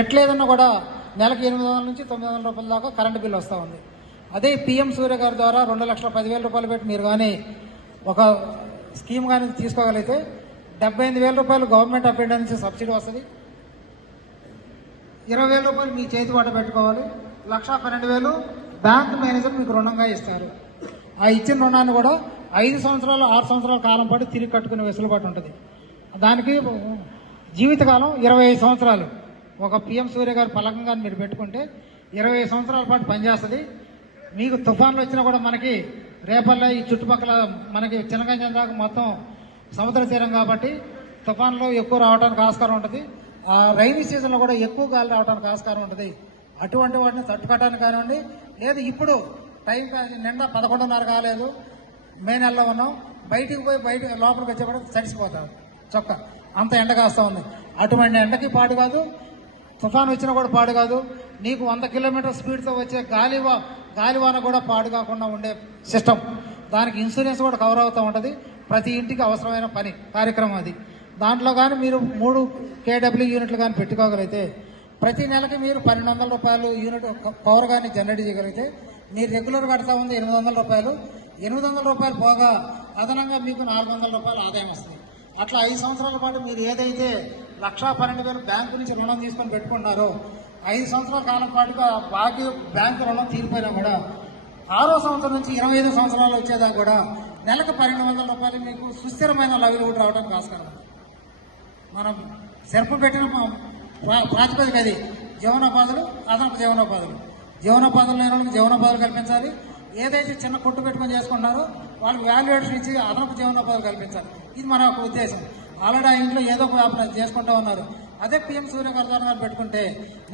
ఎట్లేదన్నా కూడా నెలకు ఎనిమిది వందల నుంచి తొమ్మిది వందల రూపాయల దాకా కరెంటు బిల్లు వస్తూ ఉంది. అదే పిఎం సూర్య గారి ద్వారా రెండు లక్షల పదివేల రూపాయలు పెట్టి మీరు కానీ ఒక స్కీమ్ కానీ తీసుకోగలిగితే డెబ్బై ఎనిమిది వేల రూపాయలు గవర్నమెంట్ ఆఫ్ ఇండియా నుంచి సబ్సిడీ వస్తుంది. ఇరవై వేల రూపాయలు మీ చేతి వాట పెట్టుకోవాలి. లక్ష పన్నెండు వేలు బ్యాంక్ మేనేజర్ మీకు రుణంగా ఇస్తారు. ఆ ఇచ్చిన రుణాన్ని కూడా ఐదు సంవత్సరాలు ఆరు సంవత్సరాల కాలం పాటు తిరిగి కట్టుకునే వెసులుబాటు ఉంటుంది. దానికి జీవితకాలం ఇరవై ఐదు సంవత్సరాలు. ఒక పిఎం సూర్య గారి పలకంగా మీరు పెట్టుకుంటే ఇరవై సంవత్సరాల పాటు పనిచేస్తుంది. మీకు తుఫాన్లు వచ్చినా కూడా మనకి రేపల్ల ఈ చుట్టుపక్కల మనకి చిన్నగంజం దాకా మొత్తం సముద్ర తీరం కాబట్టి తుఫాన్లు ఎక్కువ రావడానికి ఆస్కారం ఉంటుంది. ఆ రైనీ సీజన్లో కూడా ఎక్కువ గాలి రావడానికి ఆస్కారం ఉంటుంది. అటువంటి వాటిని తట్టుకోవడానికి కానివ్వండి లేదు ఇప్పుడు టైం నిండా పదకొండున్నర కాలేదు. మే నెలలో ఉన్నాం. బయటికి పోయి బయట లోపలికి వచ్చేప్పటికి తడిసిపోతారు చొక్క. అంత ఎండ కాస్తా ఉంది. అటువంటి ఎండకి పాడు కాదు. తుఫాన్ వచ్చినా కూడా పాడు కాదు. నీకు వంద కిలోమీటర్ స్పీడ్తో వచ్చే గాలివా గాలివాన కూడా పాడు కాకుండా ఉండే సిస్టమ్. దానికి ఇన్సూరెన్స్ కూడా కవర్ అవుతూ ఉంటుంది. ప్రతి ఇంటికి అవసరమైన పని కార్యక్రమం అది. దాంట్లో కానీ మీరు మూడు కేడబ్ల్యూ యూనిట్లు కానీ పెట్టుకోగలిగితే ప్రతి నెలకి మీరు పన్నెండు వందల రూపాయలు యూనిట్ పవర్ కానీ జనరేట్ చేయగలిగితే మీరు రెగ్యులర్ కడతా ఉంది ఎనిమిది వందల రూపాయలు. ఎనిమిది వందల రూపాయలు పోగా అదనంగా మీకు నాలుగు వందల రూపాయలు ఆదాయం వస్తుంది. అట్లా ఐదు సంవత్సరాల పాటు మీరు ఏదైతే లక్షా పన్నెండు వేలు బ్యాంకు నుంచి రుణం తీసుకొని పెట్టుకున్నారో ఐదు సంవత్సరాల కాలం పాటుగా బాకీ బ్యాంకు రుణం తీరిపోయినా కూడా ఆరో సంవత్సరం నుంచి ఇరవై ఐదు సంవత్సరాలు వచ్చేదాకా కూడా నెలకు పన్నెండు వందల రూపాయలు మీకు సుస్థిరమైన లవిలిహుడ్ రావడానికి ఆస్కారం ఉంది. మనం సెర్పు పెట్టిన ప్రాతిపదిక అది. జీవనోపాధులు అదనపు జీవనోపాధులు. జీవనోపాధులు లేని జీవనోపాధులు కల్పించాలి. ఏదైతే చిన్న కొట్టు పెట్టుకొని చేసుకుంటారో వాళ్ళకి వాల్యుయేషన్ ఇచ్చి అదనపు జీవనోపాధులు కల్పించాలి. ఇది మన యొక్క ఉద్దేశం. ఆల్రెడీ ఆ ఇంట్లో ఏదో ఒక వ్యాపారం చేసుకుంటూ ఉన్నారు. అదే పిఎం సూర్య గారు పెట్టుకుంటే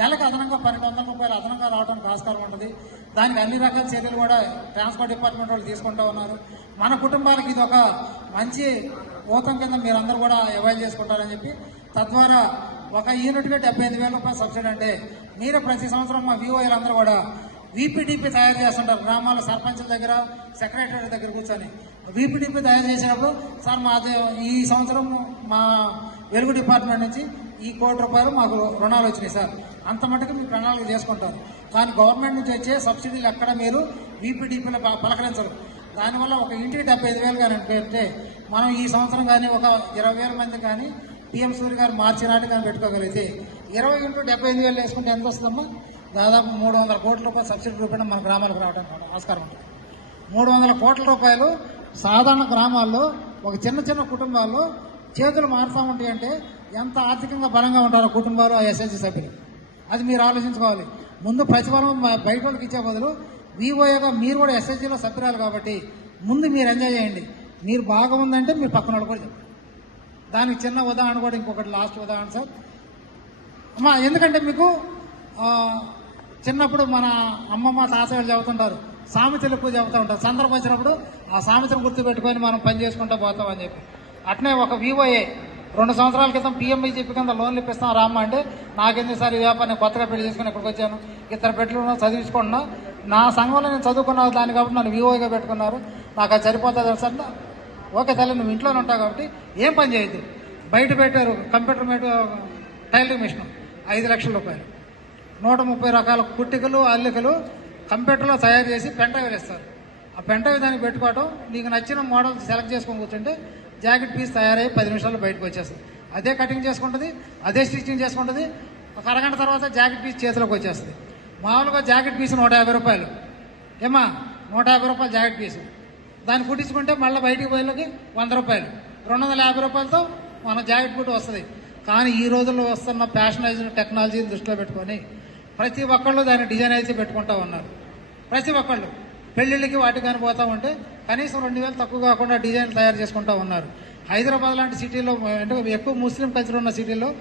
నెలకు అదనంగా పన్నెండు వందల రూపాయలు అదనంగా రావడానికి ఆస్కారం ఉంటుంది. దానికి అన్ని రకాల చర్యలు కూడా ట్రాన్స్పోర్ట్ డిపార్ట్మెంట్ వాళ్ళు తీసుకుంటూ ఉన్నారు. మన కుటుంబాలకు ఇది ఒక మంచి ఊతం కింద మీరందరూ కూడా అవైల్ చేసుకుంటారని చెప్పి తద్వారా ఒక యూనిట్గా డెబ్బై ఐదు వేల రూపాయలు సబ్సిడీ అంటే మీరు ప్రతి సంవత్సరం మా విఓఏలు అందరూ కూడా వీపీడీపీ తయారు చేస్తుంటారు. గ్రామాల సర్పంచుల దగ్గర సెక్రటరీ దగ్గర కూర్చొని. వీపీడీపీ తయారు చేసినప్పుడు సార్ మాది ఈ సంవత్సరం మా వెలుగు డిపార్ట్మెంట్ నుంచి ఈ కోటి రూపాయలు మాకు రుణాలు వచ్చినాయి సార్. అంత మటుకు మీరు ప్రణాళిక చేసుకుంటారు. కానీ గవర్నమెంట్ నుంచి వచ్చే సబ్సిడీలు ఎక్కడ మీరు వీపీడీపీలో పలకరించరు. దానివల్ల ఒక ఇంటికి డెబ్బై ఐదు వేలు కానీ పెడితే మనం ఈ సంవత్సరం కానీ ఒక ఇరవై వేల మంది కానీ పిఎం సూర్య గారు మార్చి నాటి కానీ పెట్టుకోగలిగితే ఇరవై ఇంటూ డెబ్బై ఐదు వేలు వేసుకుంటే ఎంత వస్తుందమ్మా? దాదాపు మూడు వందల కోట్ల రూపాయలు సబ్సిడీ రూపాయలు మన గ్రామాలకు రావడం ఆస్కారం ఉంటుంది మూడు వందల కోట్ల రూపాయలు సాధారణ గ్రామాల్లో ఒక చిన్న చిన్న కుటుంబాల్లో చేతులు మారుతూ ఉంటాయి అంటే ఎంత ఆర్థికంగా బలంగా ఉంటారో కుటుంబాలు ఆ ఎస్ఎస్సీ సభ్యులు. అది మీరు ఆలోచించుకోవాలి. ముందు ప్రతిఫలం బయట వాళ్ళకి ఇచ్చే బదులు వివోఏగా మీరు కూడా ఎస్ఎస్సీలో సభ్యురాలు కాబట్టి ముందు మీరు ఎంజాయ్ చేయండి. మీరు బాగా ఉందంటే మీరు పక్కన వాళ్ళు కూడా చెప్పండి. దానికి చిన్న ఉదాహరణ కూడా ఇంకొకటి లాస్ట్ ఉదాహరణ సార్. అమ్మా ఎందుకంటే మీకు చిన్నప్పుడు మన అమ్మమ్మ తాతగారు చెబుతుంటారు సామెతలు ఎక్కువ చెబుతూ ఉంటారు సందర్భం వచ్చినప్పుడు ఆ సామెతను గుర్తుపెట్టుకొని మనం పని చేసుకుంటూ పోతామని చెప్పి. అట్నే ఒక వివోఏ రెండు సంవత్సరాల క్రితం పిఎంఈ చెప్పి కింద లోన్లు ఇప్పిస్తాం రామ్మ అంటే నాకెందుకు సార్ ఈ వ్యాపారం? నేను కొత్తగా పెళ్ళి చేసుకుని ఇక్కడికి వచ్చాను? ఇద్దరు పెట్టుకున్నా చదివించుకుంటున్నా. నా సంఘంలో నేను చదువుకున్నా దాన్ని కాబట్టి నన్ను వివోగా పెట్టుకున్నారు. నాకు అది సరిపోతుంది సార్? ఓకే తల్లి నువ్వు ఇంట్లోనే ఉంటావు కాబట్టి ఏం పని చేయొద్దు. బయట పెట్టారు కంప్యూటర్ మేట టైలరింగ్ మిషన్. ఐదు లక్షల రూపాయలు. నూట ముప్పై రకాల కుట్టికలు అల్లికలు కంప్యూటర్లో తయారు చేసి పెంటవి ఇస్తారు ఆ పెంటవి దానికి పెట్టుకోవటం నీకు నచ్చిన మోడల్ సెలెక్ట్ చేసుకొని కూర్చుంటే జాకెట్ పీస్ తయారై పది నిమిషాల్లో బయటకు వచ్చేస్తుంది. అదే కటింగ్ చేసుకుంటుంది అదే స్టిచ్చింగ్ చేసుకుంటుంది. ఒక అరగంట తర్వాత జాకెట్ పీస్ చేతిలోకి వచ్చేస్తుంది. మామూలుగా జాకెట్ పీస్ నూట యాభై రూపాయలు. ఏమా నూట యాభై రూపాయలు జాకెట్ పీసు. దాన్ని కుట్టించుకుంటే మళ్ళీ బయటికి పోయేలోకి వంద రూపాయలు. రెండు వందల యాభై రూపాయలతో మన జాకెట్ కుట్టు వస్తుంది. కానీ ఈ రోజుల్లో వస్తున్న ఫ్యాషనైజ్డ్ టెక్నాలజీని దృష్టిలో పెట్టుకొని ప్రతి ఒక్కళ్ళు దాన్ని డిజైన్ అయితే పెట్టుకుంటా ఉన్నారు. ప్రతి ఒక్కళ్ళు. పెళ్ళిళ్ళకి వాటికి కానీ పోతా ఉంటే కనీసం రెండు వేలు తక్కువ కాకుండా డిజైన్ తయారు చేసుకుంటా ఉన్నారు. హైదరాబాద్ లాంటి సిటీలో అంటే ఎక్కువ ముస్లిం కల్చర్ ఉన్న సిటీలో